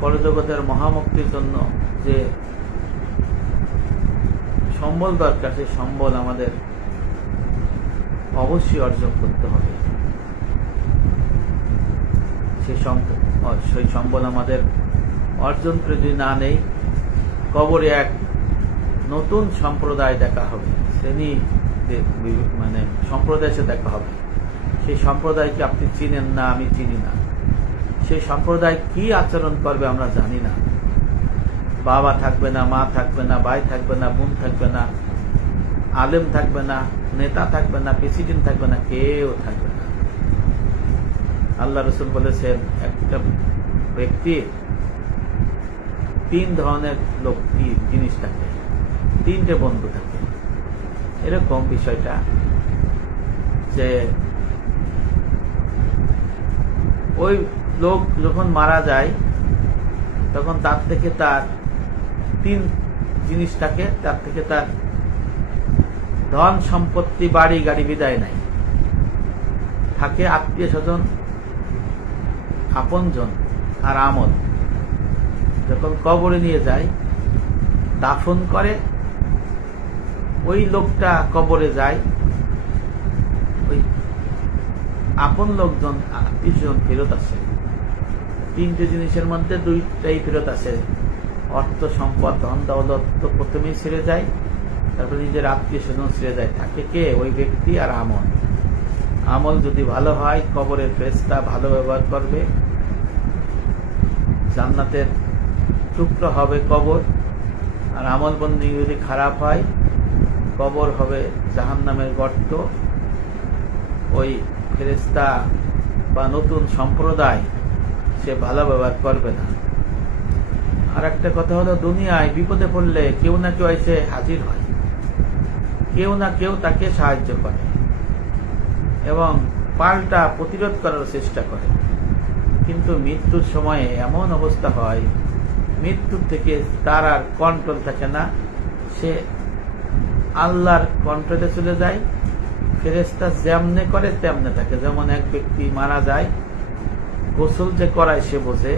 পরজগতের মহামুক্তির জন্য যে সম্বল দরকার, সেই সম্বল আমাদের অবশ্যই অর্জন করতে হবে। সেই সম্বল আমাদের অর্জন করে যদি না নেই, কবরে এক নতুন সম্প্রদায় দেখা হবে, শ্রেণী মানে সম্প্রদায় সে দেখা হবে। সেই সম্প্রদায়কে আপনি চিনেন না, আমি চিনি না। সেই সম্প্রদায় কি আচরণ করবে আমরা জানি না। বাবা থাকবে না, মা থাকবে না, ভাই থাকবে না, বোন থাকবে না, আলেম থাকবে না, নেতা থাকবে না, প্রেসিডেন্ট থাকবে না, কেউ থাকবে না। আল্লাহ রসুল বলেছেন, একটা ব্যক্তির তিন ধরনের লোক জিনিস থাকে, তিনটে বন্ধু থাকে। এরকম বিষয়টা যে ওই লোক যখন মারা যায় তখন তার থেকে তার তিন জিনিস থাকে, তার থেকে তার ধন সম্পত্তি, বাড়ি গাড়ি বিদায় নাই। থাকে আত্মীয় স্বজন, আপনজন আর আমল। যখন কবরে নিয়ে যায়, দাফন করে, ওই লোকটা কবরে যায়, ওই আপন লোকজন, আত্মীয় স্বজন ফেরত আসে। তিনটে জিনিসের মধ্যে দুইটাই ফেরত আসে। অর্থ সম্পদ, ধন দৌলত তো প্রথমেই ছেড়ে যায়, তারপরে নিজের আত্মীয় স্বজন ছেড়ে যায়। থাকে কে? ওই ব্যক্তি আর আমল। আমল যদি ভালো হয়, কবরের ফেরেশতা ভালো ব্যবহার করবে, জান্নাতের টুকরো হবে কবর। আর আমল বন্দী যদি খারাপ হয়, কবর হবে জাহান্নামের গর্ত। ওই ফেরেশতা বা নতুন সম্প্রদায় সে ভালো ব্যবহার করবে না। আর একটা কথা হলো, দুনিয়ায় বিপদে পড়লে কেউ না কেউ এসে হাজির হয়, কেউ না কেউ তাকে সাহায্য করে এবং পাল্টা প্রতিরোধ করার চেষ্টা করে। কিন্তু মৃত্যুর সময়ে এমন অবস্থা হয়, মৃত্যুর থেকে তার আর কন্ট্রোল থাকে না, সে আল্লাহর কন্ট্রোলে চলে যায়। ফেরেশতা যেমনে করে তেমনে থাকে। যেমন এক ব্যক্তি মারা যায়, গোসল যে করায় সে বোঝে,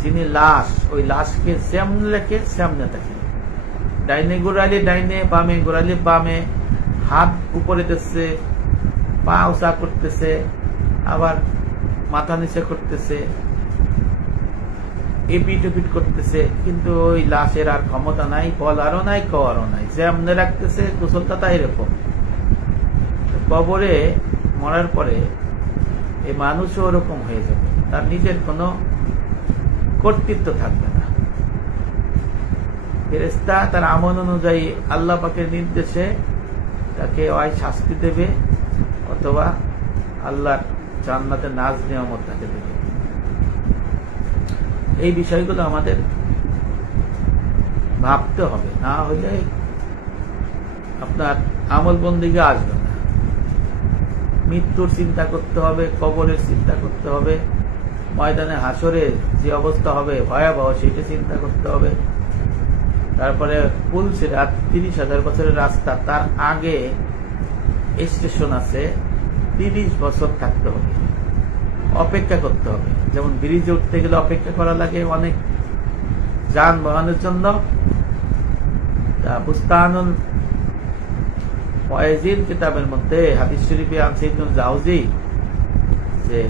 যিনি লাশ, ওই লাশকে যেমনে লেখে সেমনে থাকে। ডাইনে গোড়ালি ডাইনে, বামে গোড়ালি বামে, হাত উপরে দিচ্ছে, পা উঁচা করতেছে, আবার মাথা নিচে করতেছে, এপিট ওপিট করতেছে। কিন্তু ওই লাশের আর ক্ষমতা নাই, বলারও নাই, কওয়ারও নাই, যেমনে রাখতেছে। গোসলটা তাই এরকম। কবরে মরার পরে এই মানুষও ওরকম হয়ে যাবে, তার নিজের কোনো কর্তৃত্ব থাকবে না। ফেরেশতা তার আমল অনুযায়ী আল্লাহ পাকের নির্দেশে তাকে ওই শাস্তি দেবে, অথবা আল্লাহর জান্নাতে নাজ নিয়ামত তাকে দেবে। এই বিষয়গুলো আমাদের ভাবতে হবে, না হলে আপনার আমল বন্দিকে আসবে না। মৃত্যুর চিন্তা করতে হবে, কবরের চিন্তা করতে হবে, ময়দানে হাসরে যে অবস্থা হবে ভয়াবহ সেটা চিন্তা করতে হবে। তারপরে পুলসিরাত 30,000 বছরের রাস্তা, তার আগে স্টেশন আছে, 30 বছর থাকতে হবে, অপেক্ষা করতে হবে। যেমন ব্রিজে উঠতে গেলে অপেক্ষা করা লাগে অনেক যানবাহনের জন্য। বুস্তানুল ওয়াইজিন কিতাবের মধ্যে হাদিস শরীফে আছে ইবনুল জাওজি যে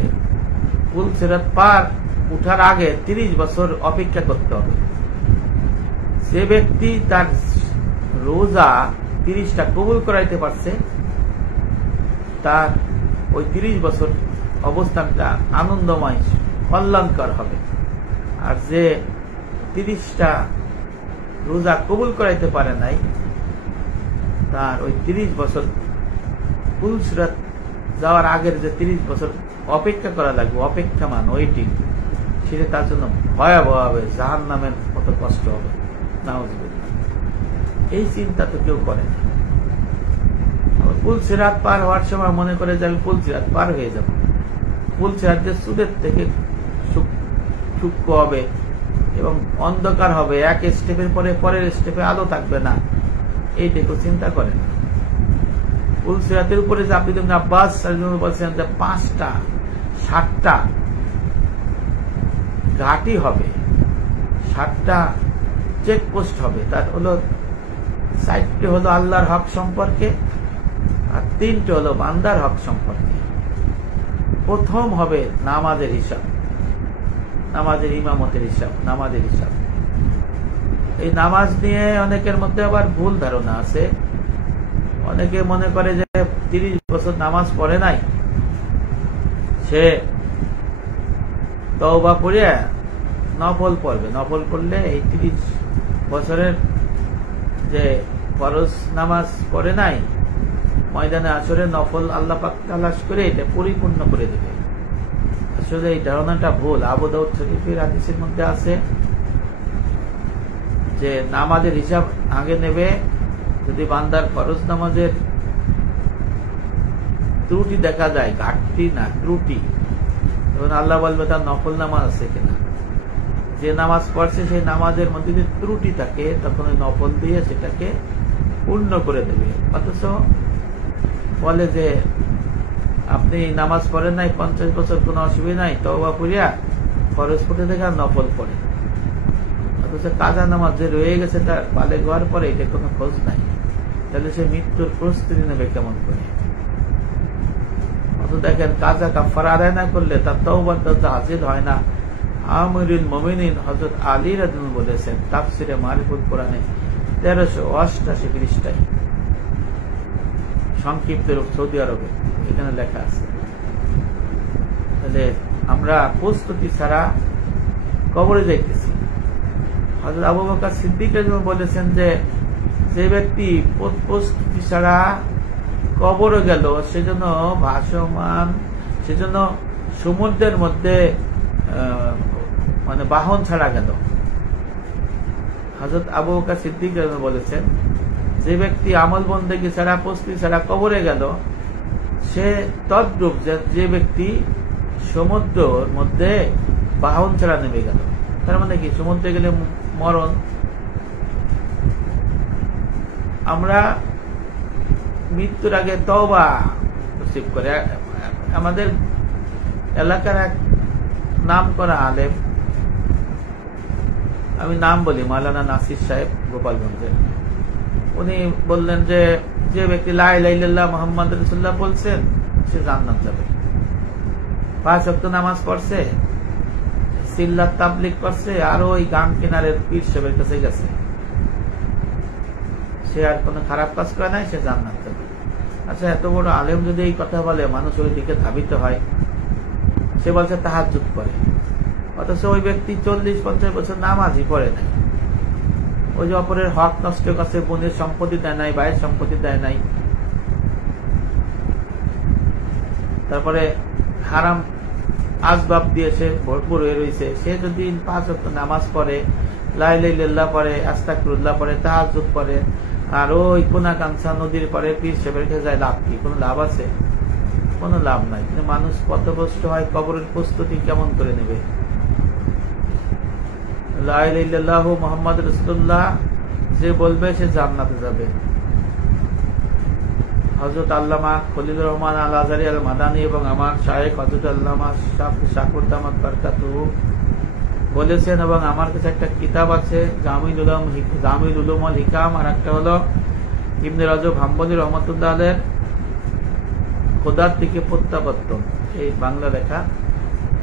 পুলসিরাত পার উঠার আগে 30 বছর অপেক্ষা করতে হবে। যে ব্যক্তি তার রোজা 30টা কবুল করাইতে পারছে, তার ওই 30 বছর অবস্থানটা আনন্দময়, কল্যাণকর হবে। আর যে 30টা রোজা কবুল করাইতে পারে নাই, তার ওই 30 বছর পুলসিরাত যাওয়ার আগের যে 30 বছর অপেক্ষা করা লাগবে, অপেক্ষামান ওয়েটিং, সেটা তার জন্য ভয়াবহ হবে, জাহান্নামের মতো কষ্ট হবে। নাউযুবিল্লাহ। এই চিন্তা তো কেউ করে না। পুলসিরাত পার হওয়ার সময় মনে করে যে আমি পুলসিরাত পার হয়ে যাব। পুলসিরাত যে সুদের থেকে সূক্ষ্ম হবে এবং অন্ধকার হবে, এক স্টেপের পরে পরের স্টেপে আলো থাকবে না, এইটুকু চিন্তা করে না। পুলসিরাতের উপরে যে আপনি ইবনে আব্বাস বলছেন যে 5টা 7টা ঘাঁটি হবে, 7টা চেকপোস্ট হবে। তার হলো 4টে হলো আল্লাহর হক সম্পর্কে, আর 3টে হলো বান্দার হক সম্পর্কে। প্রথম হবে নামাজের হিসাব, নামাজের ইমামতের হিসাব, নামাজের হিসাব। এই নামাজ নিয়ে অনেকের মধ্যে আবার ভুল ধারণা আছে। অনেকে মনে করে যে 30 বছর নামাজ পড়ে নাই, সে তওবা পড়ে নফল পড়বে। নফল পড়লে এই 30 বছরের যে ফরজ নামাজ পড়ে নাই, ময়দানে আসরে নফল আল্লাহ পাক তালাশ করে এটা পরিপূর্ণ করে দেবে। আসলে এই ধারণাটা ভুল। আবু দাউদ শরীফের হাদিসের মধ্যে আছে যে নামাজের হিসাব আগে নেবে। যদি বান্দার ফরজ নামাজের ত্রুটি দেখা যায়, ঘাটতি না ত্রুটি, তখন আল্লাহ বলবে তার নফল নামাজ আছে কিনা। যে নামাজ পড়ছে সেই নামাজের মধ্যে যদি ত্রুটি থাকে, তখন ওই নফল দিয়ে সেটাকে পূর্ণ করে দেবে। অথচ বলে যে আপনি নামাজ পড়েন নাই 50 বছর, কোনো অসুবিধা নাই, তওবা করিয়া ফরজ পড়ে দেখে আর নফল পড়ে। অথচ কাজা নামাজ যে রয়ে গেছে তার বালেগ হওয়ার পরে এটা কোনো খোঁজ নাই, তাহলে সে মৃত্যুর প্রস্তুতি নেবে কেমন করে? অত দেখেন কাজা কাফারা আদায় না করলে তার তওবার দরজা হাজির হয় না। আমিরুল মুমিনিন হযরত আলী রাদিয়াল্লাহু আনহু বলেছেন তাফসিরে মারিফুল কোরআনে 1388 পৃষ্ঠায়, সংক্ষিপ্ত রূপ সৌদি আরবে এখানে লেখা আছে। তাহলে আমরা প্রস্তুতি ছাড়া কবরে যাইতেছি। হযরত আবু বকর সিদ্দিক রাদিয়াল্লাহু আনহু বলেছেন যে ব্যক্তি প্রস্তুতি ছাড়া কবরে গেল, সেজন্য ভাসমান, সেজন্য সমুদ্রের মধ্যে মানে বাহন ছাড়া গেল। হযরত আবু বকর সিদ্দিক রাদিয়াল্লাহু আনহু বলেছেন যে ব্যক্তি আমল বন্দেগী ছাড়া প্রস্তুতি ছাড়া কবরে গেল, সে তদ্রূপ যে ব্যক্তি সমুদ্রের মধ্যে বাহন ছাড়া নেমে গেল। তার মানে কি, সমুদ্রে গেলে মরণ। আমরা মৃত্যুর আগে তওবা নসিব করে। আমাদের এলাকার এক নাম করা আলেম, আমি নাম বলি, মাওলানা নাসির সাহেব, গোপালগঞ্জের, উনি বললেন যে ব্যক্তি লা ইলাহা ইল্লাল্লাহ মুহাম্মদ রাসূলুল্লাহ বলছেন সে জান্নাত যাবে। 5 ওয়াক্ত নামাজ পড়ছে, সিল্লাত তাবলীগ করছে, আর ওই গান কিনারের পীর সাহেবের কাছে গেছে, সে আর কোনো খারাপ কাজ করে নাই, সে জান্নাত যাবে। আচ্ছা, এত বড় আলেম যদি এই কথা বলে, মানুষ ওই দিকে ধাবিত হয়। সে বলছে তাহাজ্জুদ করে, অথচ ওই ব্যক্তি 40-50 বছর নামাজই পড়ে নাই। ওই যে অপরের হক নষ্ট করছে, বোনের সম্পত্তি দেয় নাই, ভাইয়ের সম্পত্তি দেয় নাই, তারপরে হারাম আসবাব দিয়ে সে ভরপুর হয়ে রয়েছে। সে যদি 5 ওয়াক্ত নামাজ পড়ে, লা ইলাহা ইল্লাল্লাহ পড়ে, আস্তাগফিরুল্লাহ পড়ে, তাহাজ্জুদ পড়ে, আর ওই কোনা কাঞ্চা নদীর পরে পীর সাহেবের কাছে যায়, লাভ কি? কোনো লাভ আছে? কোনো লাভ নাই। কিন্তু মানুষ পথভ্রষ্ট হয়, কবরের প্রস্তুতি কেমন করে নেবে? লা ইলাহা ইল্লাল্লাহ মুহাম্মদ রাসূলুল্লাহ যে বলবে সে জান্নাতে যাবে। হযরত আল্লামা খলিলুর রহমান আল আজহারী আল মাদানী এবং আমার শায়েখ হযরত আল্লামা শাকুর দামাত বারকাতুহু বলেছেন, এবং আমার কাছে একটা কিতাব আছে জামিউল উলুম ওয়াল হিকাম, আর একটা হলো ইবনে রজব হাম্বলী রহমাতুল্লাহ আলাইহির খোদার দিকে প্রত্যাবর্তন, এই বাংলা লেখা।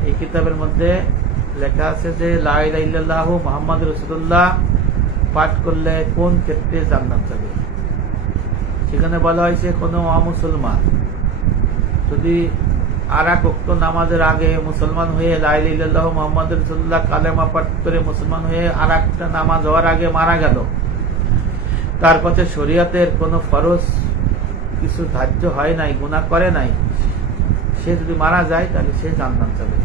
এই কিতাবের মধ্যে লেখা আছে যে লা ইলাহা ইল্লাল্লাহ মুহাম্মদ রাসূলুল্লাহ পাঠ করলে কোন ক্ষেত্রে জান্নাত যাবে। সেখানে বলা হয়েছে কোন অমুসলমান যদি আর এক ওয়াক্ত নামাজের আগে মুসলমান হয়ে লা ইলাহা ইল্লাল্লাহ মুহাম্মদ রাসূলুল্লাহ কালেমা পাঠ করে মুসলমান হয়ে আর একটা নামাজ হওয়ার আগে মারা গেল, তার পথে শরীয়তের কোন ফরজ কিছু ধার্য হয় নাই, গুনাহ করে নাই, সে যদি মারা যায় তাহলে সে জান্নাত যাবে।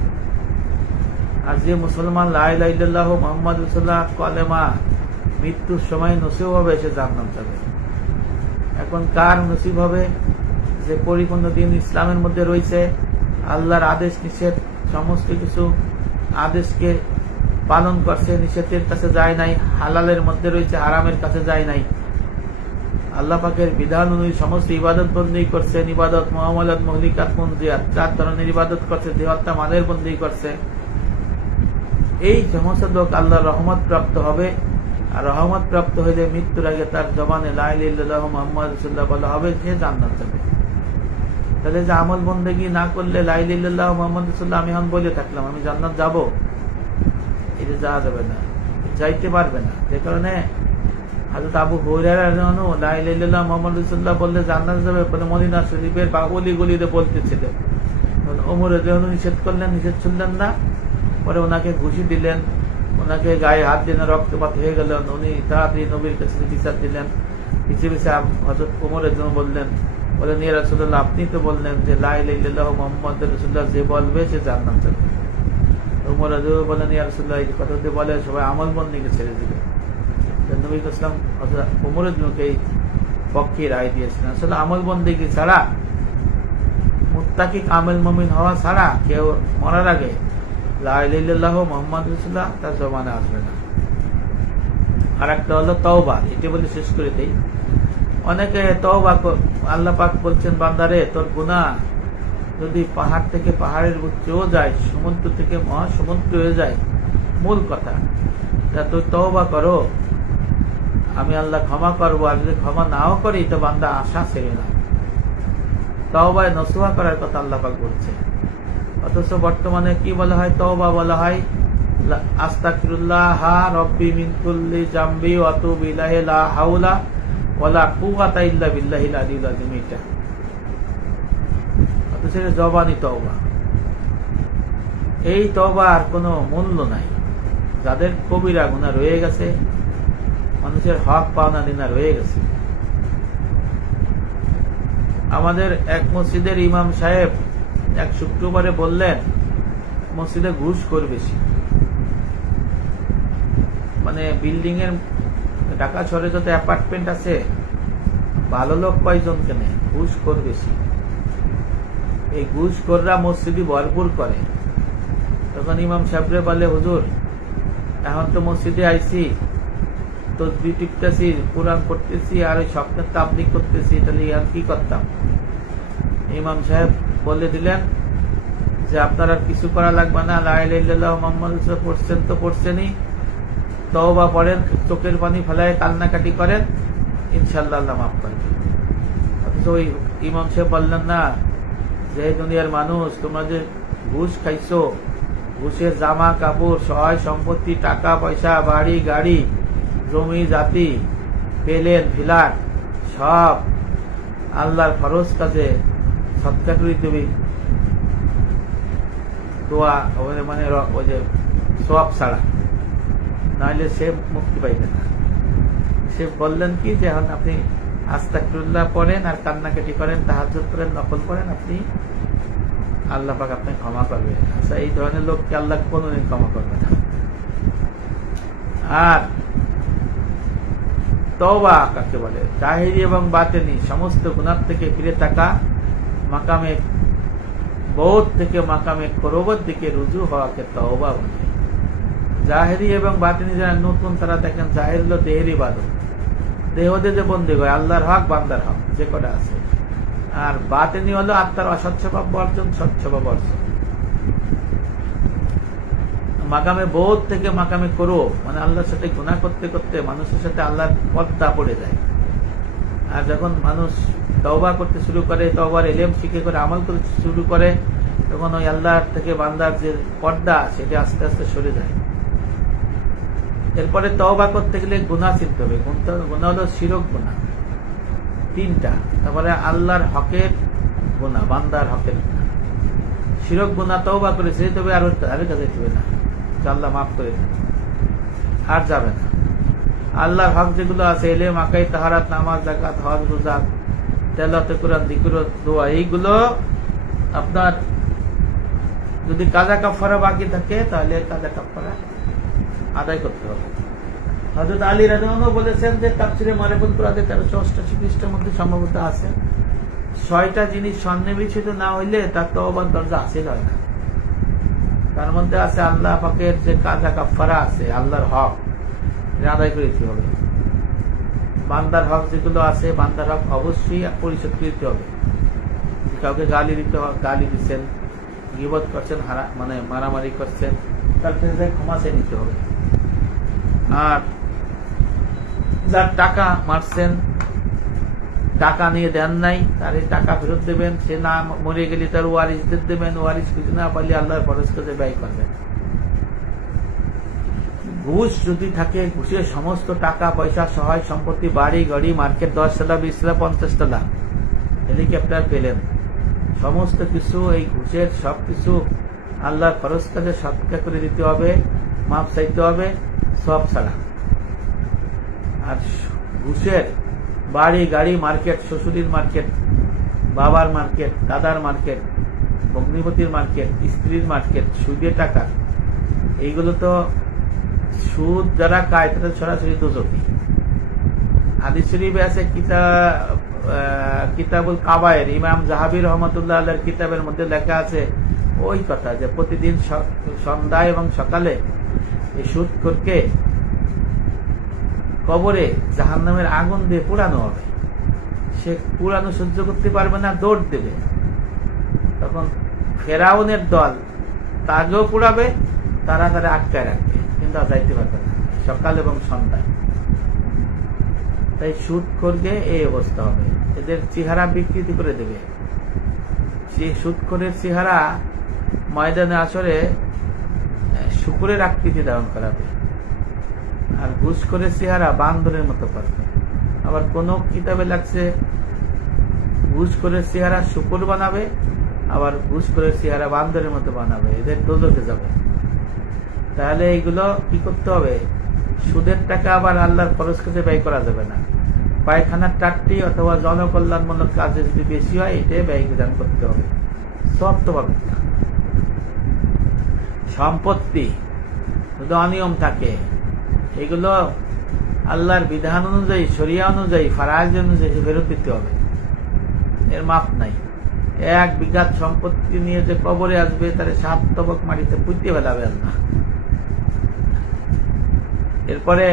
আর যে মুসলমান লা ইলাহা ইল্লাল্লাহ মুহাম্মদ রাসূলুল্লাহ কালেমা মৃত্যুর সময় নসিব হবে, সে জান্নাত যাবে। এখন কার নসিব হবে? যে পরিপূর্ণ দিন ইসলামের মধ্যে রয়েছে, আল্লাহর আদেশ নিষেধ সমস্ত কিছু আদেশকে পালন করছে, নিষেধের কাছে যায় নাই, হালালের মধ্যে রয়েছে, হারামের কাছে যায় নাই, আল্লাহ পাকের বিধান অনুযায়ী সমস্ত ইবাদত বন্দী করছে, ইবাদত মুআমালাত মুহলিকাত মুনজিয়াত, 4 ধরনের ইবাদত করছে, দেহত্যা মালের বন্দী করছে, এই সমস্ত লোক আল্লাহ রহমত প্রাপ্ত হবে। আর রহমত প্রাপ্ত হইলে মৃত্যুর আগে তার জবানে লা ইলাহা ইল্লাল্লাহ মুহাম্মাদুর রাসূলুল্লাহ বলা হবে, সে জান্নাত যাবে। তাহলে যে আমল বন্দেগী না করলে লা ইলাহা ইল্লাল্লাহ মুহাম্মাদুর রাসূলুল্লাহ আমি এখন বলে থাকলাম আমি জান্নাত যাব, এটা যাওয়া যাবে না, যাইতে পারবে না। যে কারণে হযরত আবু হুরায়রা রাদিয়াল্লাহু আনহু লা ইলাহা ইল্লাল্লাহ মুহাম্মাদুর রাসূলুল্লাহ বললে জান্নাত যাবে বলে মদিনা শরীফের বাগলি গলিতে বলতেছিলেন। ওমর রাদিয়াল্লাহু নিষেধ করলেন, নিষেধ শুনলেন না। পরে ওনাকে ঘুষি দিলেন, ওনাকে গায়ে হাত দিলেন, রক্তপাত হয়ে গেল। উনি তাড়াতাড়ি নবীর কাছে বিচার দিলেন। পিছিয়ে পিছিয়ে হযরত ওমরের জন্য বললেন ইয়া রাসূলুল্লাহ, আপনি তো বললেন যে লা ইলাহা ইল্লাল্লাহ মুহাম্মাদুর রাসূলুল্লাহ যে বলবে সে জান্নাত যাবে। ওমর রাদিয়াল্লাহু বললেন, ইয়া রাসূলুল্লাহ, এই কথা যদি বলে সবাই আমল বন্দেগী ছেড়ে দিবে। নবী ইসলাম হযরত ওমরের জন্য এই পক্ষে রায় দিয়েছেন। আসলে আমল বন্দেগী ছাড়া, মুত্তাকি কামেল মুমিন হওয়া ছাড়া কেউ মরার আগে লা ইলাহা ইল্লাল্লাহ মুহাম্মাদুর রাসূলুল্লাহ তার জবানে আসবে না। আর একটা হলো তওবা, এটা বলে শেষ করে দেই। অনেকে তওবা, আল্লাহ পাক বলছেন বান্দারে তোর গুনাহ যদি পাহাড় থেকে পাহাড়ের উচ্চেও যায়, সমুদ্র থেকে মহাসমুদ্র হয়ে যায়, মূল কথা তুই তওবা করো, আমি আল্লাহ ক্ষমা করবো। আর যদি ক্ষমা নাও করি তো বান্দা আশা ছেড়ে না। তওবায় নসুহা করার কথা আল্লাহ পাক বলছে। অথচ বর্তমানে কি বলা হয়? তওবা বলা হয় আস্তাগফিরুল্লাহ রব্বি মিন কুল্লি জামবি ওয়া আতুবু ইলাইহি লা হাওলা ওয়ালা কুওয়াতা ইল্লা বিল্লাহিল আলিয়্যিল আযীম। এটা অথচ জবানি তওবা। এই তওবার কোনো মূল্য নাই। যাদের কবিরা গুনাহ রয়ে গেছে, মানুষের হক পাওনা দিনা রয়ে গেছে। আমাদের এক মসজিদের ইমাম সাহেব এক শুক্রবারে বললেন মসজিদে ঘুষখোর বেশি। মানে বিল্ডিং এর ঢাকা শহরে যত অ্যাপার্টমেন্ট আছে, ভালো লোক কয়জনকে নেই, ঘুষখোর বেশি। এই ঘুষখোররা মসজিদে ভরপুর করে। তখন ইমাম সাহেবরে বলে, হুজুর এখন তো মসজিদে আইছি, তাসবিহ টিপতেছি, কুরআন পড়তেছি, আর ওই স্বপ্নের তাবলীগ করতেছি, তাহলে আর কি করতাম? ইমাম সাহেব বলে দিলেন যে আপনার আর কিছু করা লাগবে না, লা ইলাহা ইল্লাল্লাহ মুহাম্মাদুর রাসূলুল্লাহ পড়ছেন তো পড়ছেনই, তওবা পড়েন, চোখের পানি ফেলায় কান্নাকাটি করেন, ইনশাআল্লাহ আল্লাহ মাফ করবেন। অথচ ওই ইমাম সাহেব বললেন না যে দুনিয়ার মানুষ, তোমরা যে ঘুষ খাইছো, ঘুষের জামা কাপড়, সহায় সম্পত্তি, টাকা পয়সা, বাড়ি গাড়ি, জমি জাতি, পেলেন ফ্ল্যাট, সব আল্লাহর ফরজ কাজে সদকা করে তুমি দোয়া, মানে ওই যে সওয়াব ছাড়া, নাহলে সে মুক্তি পাইবে না। সে বললেন কি যে এখন আপনি আস্তাগফিরুল্লাহ পড়েন আর কান্নাকাটি করেন, তাহাজ্জুদ করেন, নফল পড়েন, আপনি আল্লাহ পাক আপনি ক্ষমা করবে। আচ্ছা, এই ধরনের লোককে আল্লাহ কোনদিন ক্ষমা করবে না। আর তওবা কাকে বলে? জাহিরি এবং বাতিনি সমস্ত গুনাহ থেকে ফিরে থাকা, মাকামে বোধ থেকে মাকামে কুরবত দিকে রুজু হওয়াকে তওবা বলে। জাহিরি এবং বাতিনি যারা নতুন, তারা দেখেন জাহির হলো দেহের ইবাদত, দেহতে যে বন্দী হয়, আল্লাহর হক বান্দার হক যে কটা আছে। আর বাতিনি হলো আত্মার অসৎস্বভাব বর্জন, সৎস্বভাব অর্জন। মাকামে বোধ থেকে মাকামে করো, মানে আল্লাহর সাথে গুনাহ করতে করতে মানুষের সাথে আল্লাহর পর্দা পড়ে যায়। আর যখন মানুষ তওবা করতে শুরু করে, তওবার ইলম শিখে করে আমল করতে শুরু করে, তখন ওই আল্লাহর থেকে বান্দার যে পর্দা সেটা আস্তে আস্তে সরে যায়। এরপরে তওবা করতে গেলে গুনাহ চিনতে হবে। গুনাহ হলো শিরক গুনাহ তিনটা, তারপরে আল্লাহর হকের গুনাহ, বান্দার হকের গুনাহ। শিরক গুনাহ তওবা করেছে, তবে আর কাছে যাবে না, আল্লাহ মাফ করে দেন, আর যাবে না। আল্লাহর হক যেগুলো আছে, ইলম, আকাইদ, তাহারাত, নামাজ, যাকাত, হজ, রোজা, তেলাওয়াত কুরআন, যিকির, দোয়া, এইগুলো আপনার যদি কাজা কাফারা বাকি থাকে তাহলে কাজা কাফারা আদায় করতে হবে। হযরত আলী রাদিয়াল্লাহু আনহু বলেছেন যে তাফসীরে মারিফাতুল কুরআন 1388 পৃষ্ঠার মধ্যে সম্ভবত আছে, 6টা জিনিস সন্নিবেশিত না হইলে তার তওবার দরজা হাসিল হয় না। তার মধ্যে আছে আল্লাহ পাকের যে কাজা কাফারা আছে, আল্লাহর হক আদায় করে দিতে হবে। বান্দার হক যেগুলো আছে, বান্দার হক অবশ্যই পরিশোধ করতে হবে। কাউকে গালি দিতে, গালি দিচ্ছেন, গীবত করছেন, মানে মারামারি করছেন, তার ক্ষেত্রে ক্ষমা চেয়ে নিতে হবে। আর যার টাকা মারছেন, টাকা নিয়ে দেন নাই, তার এই টাকা ফেরত দেবেন। সে না মরে গেলে তার ওয়ারিসদের দেবেন, ওয়ারিস কিছু না পারলে আল্লাহর ফরজ কাজে ব্যয় করবেন। ঘুষ যদি থাকে, ঘুষের সমস্ত টাকা পয়সা, সহায় সম্পত্তি, বাড়ি গাড়ি, মার্কেট 10 তলা 20 তলা 50 তলা, হেলিকপ্টার পেলেন, সমস্ত কিছু এই ঘুষের সবকিছু আল্লাহর ফরজ কাজে সৎকার করে দিতে হবে, মাপ চাইতে হবে, সব ছাড়া। আর ঘুষের বাড়ি গাড়ি, মার্কেট, শ্বশুরির মার্কেট, বাবার মার্কেট, দাদার মার্কেট, ভগ্নিপতির মার্কেট, স্ত্রীর মার্কেট, সুদের টাকা, এইগুলো তো সুদ যারা খায় তাদের সরাসরি দোজখী। হাদিস শরীফে আছে কিতাবুল কাবায়ের, ইমাম জাহাবি রহমতুল্লাহ আলাইহির কিতাবের মধ্যে লেখা আছে ওই কথা যে প্রতিদিন সন্ধ্যায় এবং সকালে এই সুদখোরকে কবরে জাহান্নামের আগুন দিয়ে পোড়ানো হবে। সে পোড়ানো সহ্য করতে পারবে না, দৌড় দেবে। তখন ফেরাউনের দল তাকেও পোড়াবে, তারা তারা আটকায় রাখবে, কিন্তু আর যাইতে পারবে না সকাল এবং সন্ধ্যায়। তাই সুদখোরকে এই অবস্থা হবে, এদের চেহারা বিকৃতি করে দেবে। সেই সুদখোরের চেহারা ময়দানে আসরে শুকুরের আকৃতি ধারণ করাবে, আর ঘুষখোরের চেহারা বান্দরের মতো করবে। আবার কোন কিতাবে লাগছে ঘুষখোরের চেহারা শুকুর বানাবে, আবার ঘুষখোরের চেহারা বান্দরের মতো বানাবে, এদের দোজখে যাবে। তাহলে এইগুলো কি করতে হবে? সুদের টাকা আবার আল্লাহর ফরজ কাজে ব্যয় করা যাবে না। পায়খানার টাট্টি অথবা জনকল্যাণমূলক কাজে যদি বেশি হয়, এটাই ব্যয় বিধান করতে হবে, সব তো পাবে না। সম্পত্তি যদি অনিয়ম থাকে, এগুলো আল্লাহর বিধান অনুযায়ী, শরিয়া অনুযায়ী, ফারাজ অনুযায়ী ফেরত দিতে হবে, এর মাপ নাই। 1 বিঘা সম্পত্তি নিয়ে যে কবরে আসবে, তার 7 তবক মাটিতে পুঁতে ফেলাবে না। এরপরে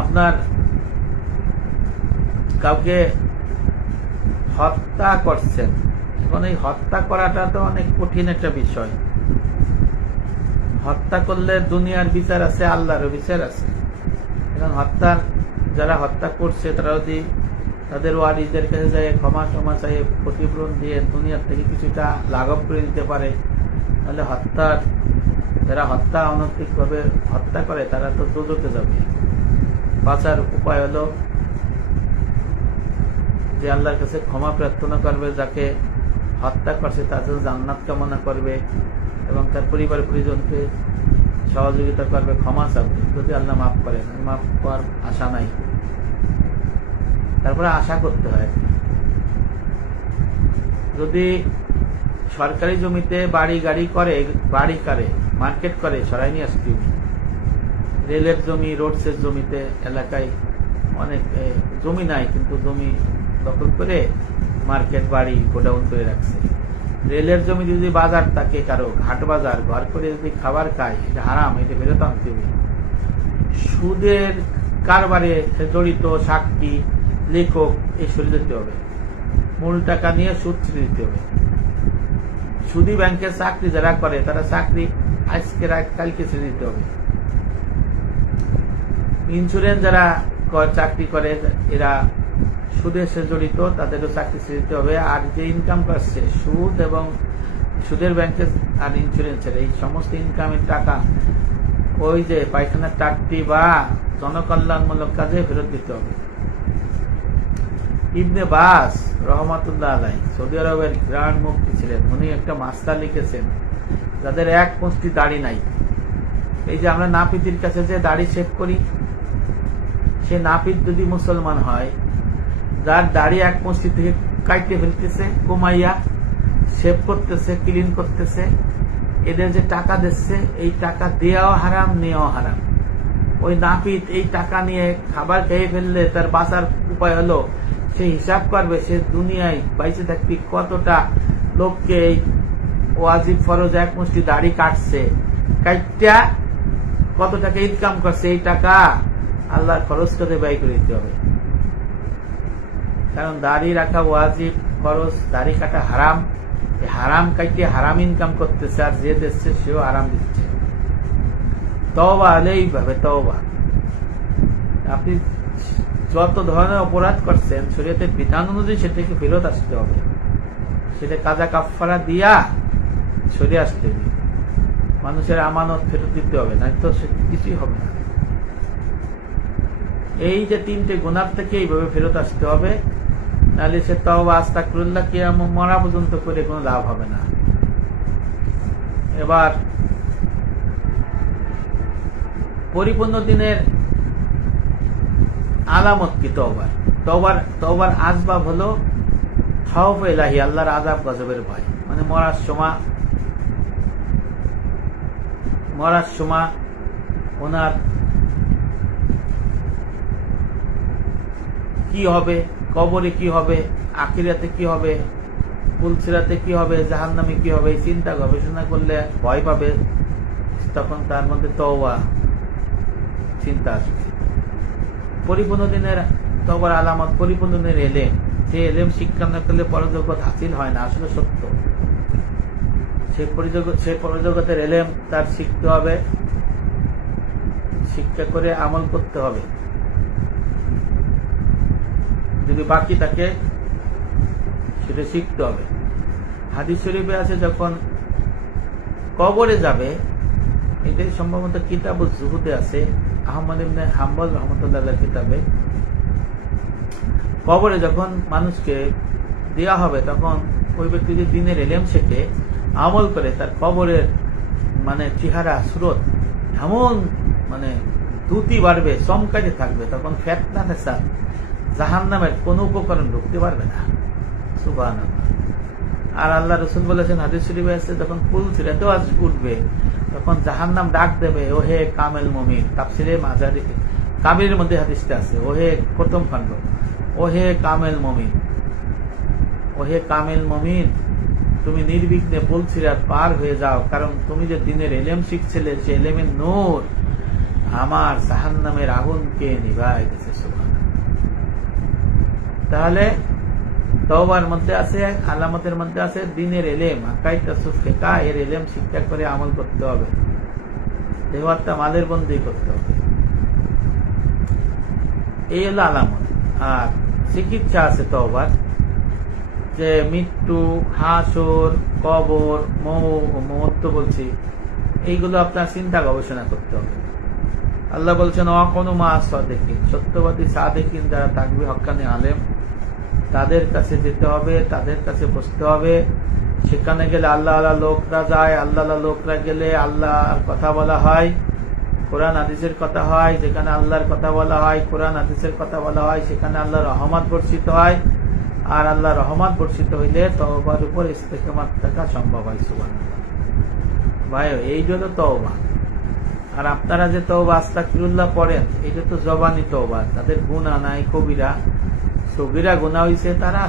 আপনার কাউকে হত্যা করছেন, এখন এই হত্যা করাটা তো অনেক কঠিন একটা বিষয়। হত্যা করলে দুনিয়ার বিচার আছে, আল্লাহরও বিচার আছে। এখন যারা হত্যা করছে তারা যদি তাদের ওয়ারিসদের কাছে যায় ক্ষমা চাই, ক্ষতিপূরণ দিয়ে দুনিয়ার থেকে কিছুটা লাঘব করে দিতে পারে, তাহলে যারা হত্যা অনৈতিকভাবে হত্যা করে তারা তো দোজখে যাবে। বাঁচার উপায় হলো যে আল্লাহর কাছে ক্ষমা প্রার্থনা করবে, যাকে হত্যা করছে তার জন্য জান্নাত কামনা করবে এবং তার পরিবার পরিজনকে সহযোগিতা করবে, ক্ষমা চাবে। যদি আল্লাহ মাফ করেন, মাফ করার আশা নাই, তারপরে আশা করতে হয়। যদি সরকারি জমিতে বাড়ি গাড়ি করে, মার্কেট করে, সরাই নিয়ে আসতে হবে। রেলের জমি, রোডসের জমিতে এলাকায় অনেক জমি নাই, কিন্তু জমি দখল করে মার্কেট, বাড়ি, গোডাউন করে রাখছে। রেলের জমি যদি বাজার থাকে, কারো ঘাট বাজার ঘর করে যদি খাবার খায়, এটা হারাম, এটা ফেরত আনতে হবে। সুদের কারবারে জড়িত সাক্ষী, লেখক এই সরে যেতে হবে, মূল টাকা নিয়ে সুদ ছেড়ে দিতে হবে। সুদী ব্যাংকের চাকরি যারা করে, তারা চাকরি আজকে কালকে ছেড়ে দিতে হবে। ইন্স্যুরেন্স যারা চাকরি করে, এরা সুদের সাথে জড়িত, তাদেরও চাকরি ছেড়ে দিতে হবে। আর যে ইনকাম করছে সুদ এবং সুদের ব্যাংকের আর ইন্স্যুরেন্সের, এই সমস্ত ইনকামের টাকা ওই যে পায়খানার টাট্টি বা জনকল্যাণমূলক কাজে ফেরত দিতে হবে। ইবনে বাস রহমাতুল্লাহ আলাই সৌদি আরবের গ্রান্ড মুফতি ছিলেন। উনি একটা মাসলা লিখেছেন, যাদের এক মুষ্টি দাড়ি নাই, এই যে আমরা নাপিতের কাছে যে দাড়ি শেভ করি, সে নাপিত যদি মুসলমান হয়, যার দাড়ি এক মুষ্টি থেকে কাটতে ফেলতেছে, কমাইয়া শেভ করতেছে, ক্লিন করতেছে, এদের যে টাকা দিচ্ছে, এই টাকা দেওয়াও হারাম, নেওয়াও হারাম। ওই নাপিত এই টাকা নিয়ে খাবার খেয়ে ফেললে তার বাঁচার উপায় হলো সে হিসাব করবে সে দুনিয়ায় বাইচে থাকতে কতটা লোককে এই ওয়াজিব ফরজ এক মুষ্টি দাড়ি কাটছে, কাটটা কত টাকা ইনকাম করছে, এই টাকা আল্লাহর খরচ করে ব্যয় করে দিতে হবে। কারণ দাড়ি রাখা ওয়াজিব ফরজ, দাড়ি কাটা হারাম, হারাম কাইটে হারাম ইনকাম করতেছে, আর যে দিচ্ছে সেও হারাম দিচ্ছে। তওবা হলে এইভাবে তওবা। আপনি যত ধরনের অপরাধ করছেন শরীয়তের বিধান অনুযায়ী সেটাকে ফেরত আসতে হবে, সেটা কাজা কাফফারা দিয়া সরে আসতে হবে। মানুষের আমানত ফেরত দিতে হবে, না তো কিছুই হবে না। এই যে 3টে গুনাহ থেকে এইভাবে ফেরত আসতে হবে, নাহলে সে তওবা আস্তাগফিরুল্লাহ কি মরা পর্যন্ত করে কোনো লাভ হবে না। এবার পরিপূর্ণ দিনের আলামত কি তওবার? তওবার আসবাব হলো খাউফ ইলাহি, আল্লাহর আযাব গজবের ভয়। মানে মরার সময় ওনার কি হবে, কবরে কি হবে, আখিরাতে কি হবে, পুলসিরাতে কি হবে, জাহান্নামে কি হবে, চিন্তা গবেষণা করলে ভয় পাবে, তখন তার মধ্যে তওবা চিন্তা আসবে। পরিপূর্ণ দিনের তওবার আলামত পরিপূর্ণ দিনের এলেম। যে এলেম শিক্ষা না করলে পরজগৎ হাসিল হয় না, আসলে সত্য। সে পরজগতের এলেম তার শিখতে হবে, শিক্ষা করে আমল করতে হবে। যদি বাকি থাকে সেটা শিখতে হবে। হাদিস শরীফে আছে যখন কবরে যাবে, এটাই সম্ভবত কিতাবুজ জুহুদে আছে, আহমদ ইবনে হাম্বল রাহমাতুল্লাহ কিতাবে, কবরে যখন মানুষকে দেয়া হবে তখন ওই ব্যক্তি যদি দিনের এলেম শেখে, আমল করে, তার কবরের মানে চেহারা সুরত এমন মানে দ্রুতি বাড়বে, চমকাতে থাকবে, তখন ফিতনা ফেসাদ জাহান্নামের কোন উপকরণ ঢুকতে পারবে না। সুবহানাল্লাহ। আর আল্লাহ রাসূল বলেছেন হাদিস শরীফে আছে, যখন পুলসিরাতেও আজ উঠবে তখন জাহান্নাম ডাক দেবে, ওহে কামেল মুমিন। তাফসিরে মাজারি কাবিরের মধ্যে হাদিসটা আছে, ওহে প্রথম খণ্ড, ওহে কামেল মুমিন, ওহে কামেল মুমিন, তুমি নির্বিঘ্নে পুলসিরাত পার হয়ে যাও, কারণ তুমি যে দিনের এলেম শিখছিলে সে এলেমের নূর আমার জাহান্নামের আগুনকে নিভাই দিয়েছে। সুবহানাল্লাহ। তাহলে তওবার মধ্যে আছে, আলামতের মধ্যে আছে দিনের এলেম, আকাইদ তাসুফ ফিকাহ এর এলেম শিক্ষা করে আমল করতে হবে, দেওয়ারটা মালের বন্দী করতে হবে। এই হলো আলামত। আর চিকিৎসা আছে তওবার, যে মৃত্যু, হাসর, কবর, মৌত বলছি, এইগুলো আপনার চিন্তা গবেষণা করতে হবে। আল্লাহ বলছেন অকোনো মা সাদেকিন, সত্যবাদী সাদেকিন যারা থাকবে, হক্কানি আলেম, তাদের কাছে যেতে হবে, তাদের কাছে বসতে হবে। সেখানে গেলে আল্লাহ আল্লাহ লোকরা যায়, আল্লাহ আল্লাহ লোকরা গেলে আল্লাহর কথা বলা হয়, কোরআন হাদিসের কথা হয়। যেখানে আল্লাহর কথা বলা হয়, কোরআন হাদিসের কথা বলা হয়, সেখানে আল্লাহর রহমত বর্ষিত হয়। আর আল্লাহর রহমত বর্ষিত হইলে তওবার উপর ইস্তেকামত থাকা সম্ভব হয়। সুবহানাল্লাহ। ভাই, এই জন্য তওবা। আর আপনারা যে তওবা আস্তাগফিরুল্লাহ পড়েন, এটা তো জবানি তওবা। তাদের গুনাহ নাই, কবিরা সগীরা গুনাহ হইছে, তারা